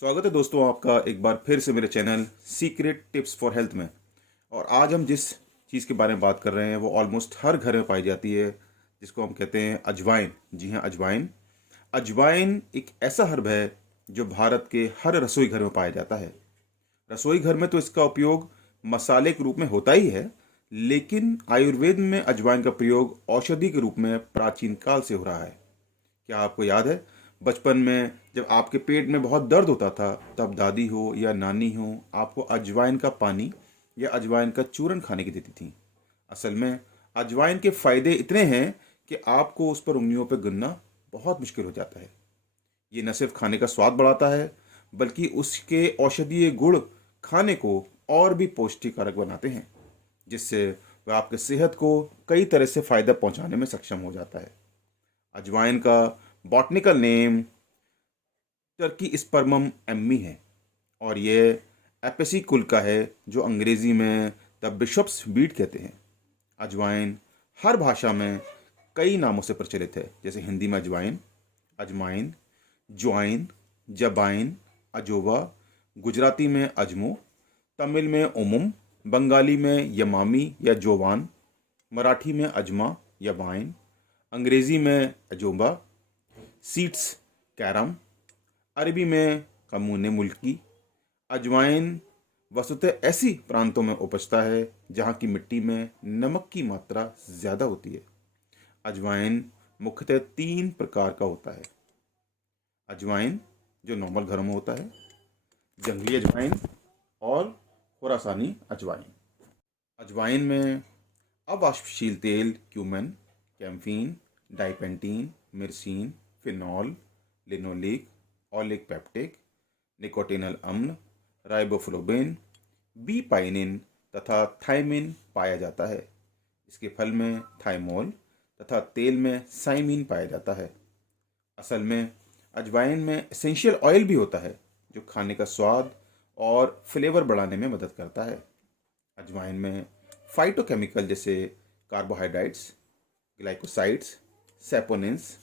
स्वागत है दोस्तों आपका एक बार फिर से मेरे channel secret tips for health में। और आज हम जिस चीज़ के बारे में बात कर रहे हैं वो ऑलमोस्ट हर घर में पाई जाती है, जिसको हम कहते हैं अजवाइन। जी हाँ, अजवाइन। अजवाइन एक ऐसा हर्ब है जो भारत के हर रसोई घर में पाया जाता है। रसोई घर में तो इसका उपयोग मसाले के रूप में होता ही है, लेकिन आयुर्वेद में अजवाइन का प्रयोग औषधि के रूप में प्राचीन काल से हो रहा है। क्या आपको याद है बचपन में जब आपके पेट में बहुत दर्द होता था, तब दादी हो या नानी हो आपको अजवाइन का पानी या अजवाइन का चूरन खाने की देती थी। असल में अजवाइन के फायदे इतने हैं कि आपको उस पर उंगलियों पर गिनना बहुत मुश्किल हो जाता है। ये न सिर्फ खाने का स्वाद बढ़ाता है, बल्कि उसके औषधीय गुण खाने को और भी पौष्टिकारक बनाते हैं, जिससे वह आपके सेहत को कई तरह से फायदा पहुंचाने में सक्षम हो जाता है। अजवाइन का बॉटनिकल नेम टर्की स्पर्मम एम्मी है, और ये एपेसी कुल का है, जो अंग्रेजी में द बिशप्स बीट कहते हैं। अजवाइन हर भाषा में कई नामों से प्रचलित है, जैसे हिंदी में अजवाइन, अजमाइन, ज्वाइन, जबाइन, अजोवा, गुजराती में अजमो, तमिल में ओमुम, बंगाली में यमामी या जोवान, मराठी में अजमा या वाइन, अंग्रेज़ी में अजोबा, सीड्स कैरम, अरबी में कमून मुल्की। अजवाइन वस्तुतः ऐसी प्रांतों में उपजता है जहाँ की मिट्टी में नमक की मात्रा ज़्यादा होती है। अजवाइन मुख्यतः 3 प्रकार का होता है। अजवाइन जो नॉर्मल घरों में होता है, जंगली अजवाइन और खुरासानी अजवाइन। अजवाइन में अवाष्पशील तेल cumene, camphene, dipentene, myrcene, phenol, linoleic, oleic peptic, nicotinic अम्ल, राइबोफ्लोबिन, बीपाइनिन तथा थायमिन पाया जाता है। इसके फल में थाइमोल तथा तेल में साइमिन पाया जाता है। असल में अजवाइन में एसेंशियल ऑयल भी होता है, जो खाने का स्वाद और फ्लेवर बढ़ाने में मदद करता है। अजवाइन में फाइटोकेमिकल जैसे कार्बोहाइड्रेट्स, ग्लाइकोसाइड्स, सैपोनिन्स,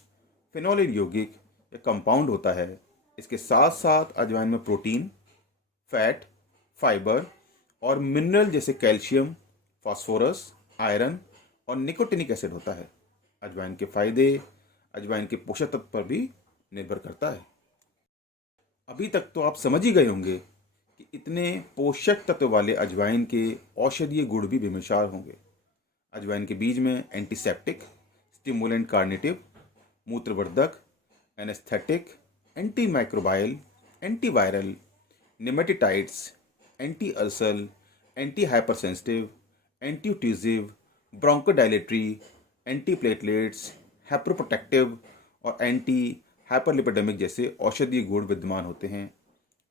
फिनोलिन यौगिक या कंपाउंड होता है। इसके साथ साथ अजवाइन में प्रोटीन, फैट, फाइबर और मिनरल जैसे कैल्शियम, फास्फोरस, आयरन और निकोटिनिक एसिड होता है। अजवाइन के फायदे अजवाइन के पोषक तत्व पर भी निर्भर करता है। अभी तक तो आप समझ ही गए होंगे कि इतने पोषक तत्व वाले अजवाइन के औषधीय गुण भी बेमिसाल होंगे। अजवाइन के बीज में एंटीसेप्टिक, स्टिमुलेंट कार्निटिव, मूत्रवर्धक, anaesthetic, anti microbial, antiviral, nematicides, anti ulcer, anti hypersensitive, antitussive, bronchodilatory, anti platelets, hepatoprotective और एंटी हाइपरलिपिडेमिक जैसे औषधीय गुण विद्यमान होते हैं।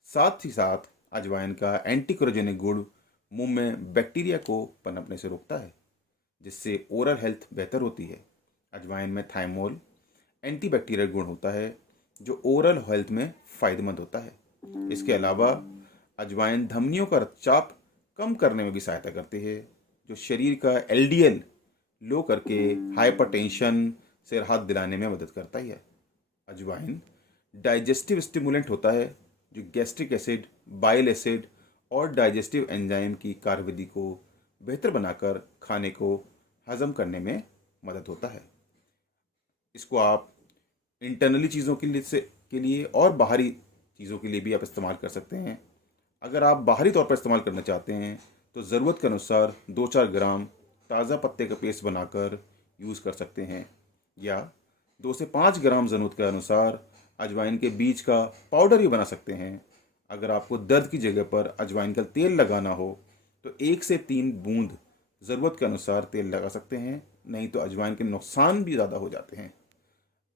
साथ ही साथ अजवाइन का एंटीक्रोजेनिक गुण मुंह में बैक्टीरिया को पनपने से रोकता है, जिससे ओरल हेल्थ बेहतर होती है। अजवाइन में थाइमोल एंटीबैक्टीरियल गुण होता है, जो ओरल हेल्थ में फ़ायदेमंद होता है। इसके अलावा अजवाइन धमनियों का रक्तचाप कम करने में भी सहायता करती है, जो शरीर का एलडीएल लो करके हाइपरटेंशन से राहत दिलाने में मदद करता ही है। अजवाइन डाइजेस्टिव स्टिमुलेंट होता है, जो गैस्ट्रिक एसिड, बाइल एसिड और डाइजेस्टिव एंजाइम की कार्यविधि को बेहतर बनाकर खाने को हजम करने में मदद होता है। इसको आप इंटरनली चीज़ों के लिए और बाहरी चीज़ों के लिए भी आप इस्तेमाल कर सकते हैं। अगर आप बाहरी तौर पर इस्तेमाल करना चाहते हैं तो ज़रूरत के अनुसार 2-4 ग्राम ताज़ा पत्ते का पेस्ट बनाकर यूज़ कर सकते हैं, या 2 से 5 ग्राम ज़रूरत के अनुसार अजवाइन के बीज का पाउडर भी बना सकते हैं। अगर आपको दर्द की जगह पर अजवाइन का तेल लगाना हो तो 1 से 3 बूंद ज़रूरत के अनुसार तेल लगा सकते हैं, नहीं तो अजवाइन के नुकसान भी ज़्यादा हो जाते हैं।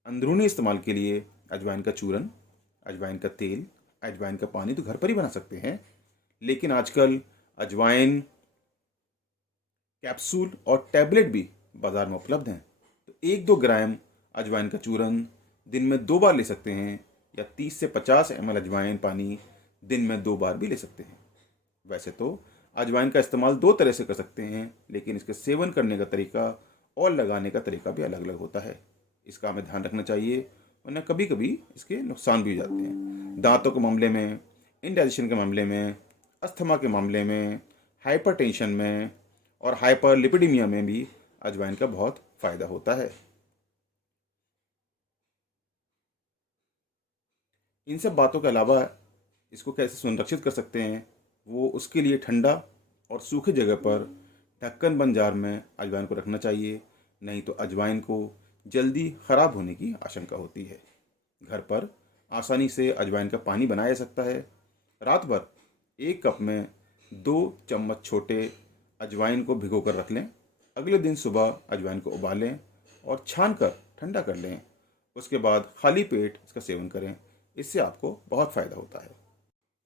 अंदरूनी इस्तेमाल के लिए अजवाइन का चूरन, अजवाइन का तेल, अजवाइन का पानी तो घर पर ही बना सकते हैं, लेकिन आजकल अजवाइन कैप्सूल और टैबलेट भी बाज़ार में उपलब्ध हैं। तो 1-2 ग्राम अजवाइन का चूरन दिन में 2 बार ले सकते हैं, या 30 से 50 ml अजवाइन पानी दिन में 2 बार भी ले सकते हैं। वैसे तो अजवाइन का इस्तेमाल 2 तरह से कर सकते हैं, लेकिन इसके सेवन करने का तरीका और लगाने का तरीका भी अलग अलग होता है। इसका हमें ध्यान रखना चाहिए, वरना कभी कभी इसके नुकसान भी हो जाते हैं। दांतों के मामले में, इंडाइजेशन के मामले में, अस्थमा के मामले में, हाइपरटेंशन में और हाइपरलिपिडीमिया में भी अजवाइन का बहुत फ़ायदा होता है। इन सब बातों के अलावा इसको कैसे संरक्षित कर सकते हैं, वो उसके लिए ठंडा और सूखे जगह पर ढक्कन बंद जार में अजवाइन को रखना चाहिए, नहीं तो अजवाइन को जल्दी ख़राब होने की आशंका होती है। घर पर आसानी से अजवाइन का पानी बनाया जा सकता है। रात भर 1 कप में 2 चम्मच छोटे अजवाइन को भिगो कर रख लें। अगले दिन सुबह अजवाइन को उबालें और छान कर ठंडा कर लें। उसके बाद खाली पेट इसका सेवन करें। इससे आपको बहुत फ़ायदा होता है।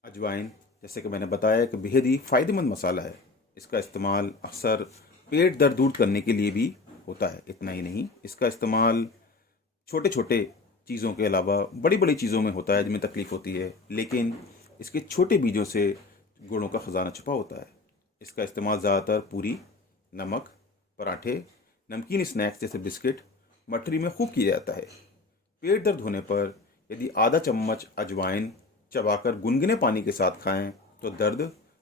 अजवाइन, जैसे कि मैंने बताया, कि बेहद ही फ़ायदेमंद मसाला है। इसका इस्तेमाल अक्सर पेट दर्द दूर करने के लिए भी होता है। इतना ही नहीं, इसका इस्तेमाल छोटे छोटे चीज़ों के अलावा बड़ी बड़ी चीज़ों में होता है जिनमें तकलीफ़ होती है, लेकिन इसके छोटे बीजों से गुणों का ख़जाना छुपा होता है। इसका इस्तेमाल ज़्यादातर पूरी, नमक, पराठे, नमकीन स्नैक्स जैसे बिस्किट, मठरी में खूब किया जाता है। पेट दर्द होने पर यदि आधा चम्मच अजवाइन चबाकर गुनगुने पानी के साथ खाएं तो दर्द,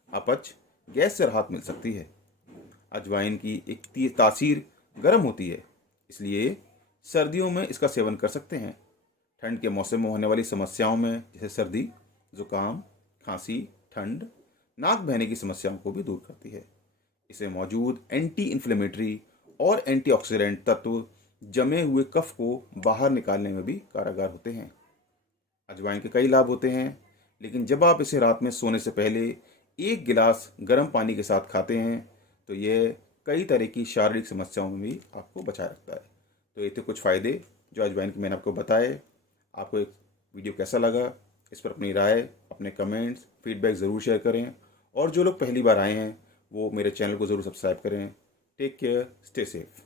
अपच, गैस से राहत मिल सकती है। अजवाइन की एक तासीर गर्म होती है, इसलिए सर्दियों में इसका सेवन कर सकते हैं। ठंड के मौसम में होने वाली समस्याओं में, जैसे सर्दी, ज़ुकाम, खांसी, ठंड, नाक बहने की समस्याओं को भी दूर करती है। इसे मौजूद एंटी इन्फ्लेमेटरी और एंटीऑक्सीडेंट तत्व जमे हुए कफ को बाहर निकालने में भी कारगर होते हैं। अजवाइन के कई लाभ होते हैं, लेकिन जब आप इसे रात में सोने से पहले 1 गिलास गर्म पानी के साथ खाते हैं तो यह कई तरह की शारीरिक समस्याओं में भी आपको बचाए रखता है। तो ये थे कुछ फ़ायदे जो अजवाइन के मैंने आपको बताए। आपको एक वीडियो कैसा लगा, इस पर अपनी राय, अपने कमेंट्स, फीडबैक ज़रूर शेयर करें। और जो लोग पहली बार आए हैं वो मेरे चैनल को ज़रूर सब्सक्राइब करें। Take care, stay safe.